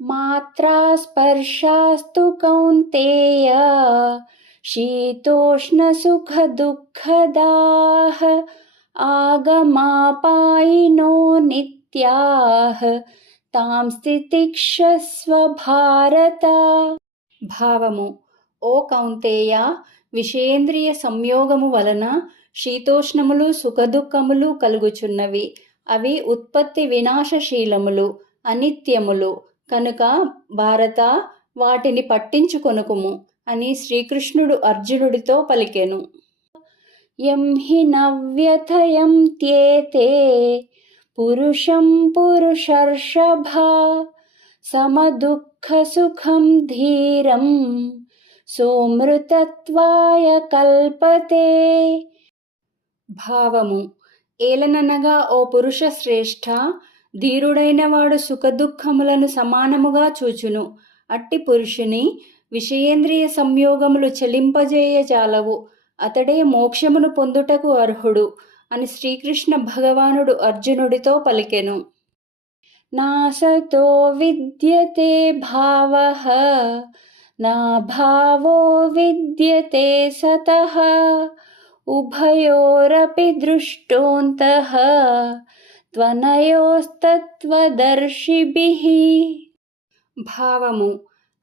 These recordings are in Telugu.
మాత్రా స్పర్శాస్తు కౌంతేయ శీతోష్ణసుఖదుఃఖదాః ఆగమాపాయినో నిత్యాః తాం స్థితిక్షస్వ భారత. భావము: ఓ కౌంతేయ, విషయేంద్రియ సంయోగము వలన శీతోష్ణములు సుఖదుఖములు కలుగుచున్నవి. అవి ఉత్పత్తి వినాశశీలములు, అనిత్యములు కనుక భారత, వాటిని పట్టించుకొనుకుము అని శ్రీకృష్ణుడు అర్జునుడితో పలికెను. యం హి నవ్యథయంత్యేతే పురుషం పురుషర్షభ సమదుఃఖసుఖం ధీరం సోమృతత్వాయ కల్పతే. భావము: ఏలననగా ఓ పురుష శ్రేష్ఠ, ధీరుడైన వాడు సుఖదుఖములను సమానముగా చూచును. అట్టి పురుషుని విషయేంద్రియ సంయోగములు చెలింపజేయజాలవు. అతడే మోక్షమును పొందుటకు అర్హుడు అని శ్రీకృష్ణ భగవానుడు అర్జునుడితో పలికెను. నాసతో విద్యతే భావః నా భావో విద్యతే సతః ఉభయోరపి దృష్టోంతః త్వనయోస్తత్వదర్శిభిః. భావము: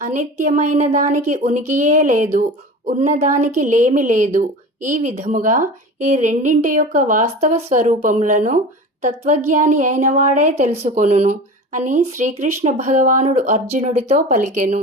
అనిత్యమైన దానికి ఉనికియే లేదు, ఉన్నదానికి లేమి లేదు. ఈ విధముగా ఈ రెండింటి యొక్క వాస్తవ స్వరూపములను తత్వజ్ఞాని అయినవాడే తెలుసుకొనును అని శ్రీకృష్ణ భగవానుడు అర్జునుడితో పలికెను.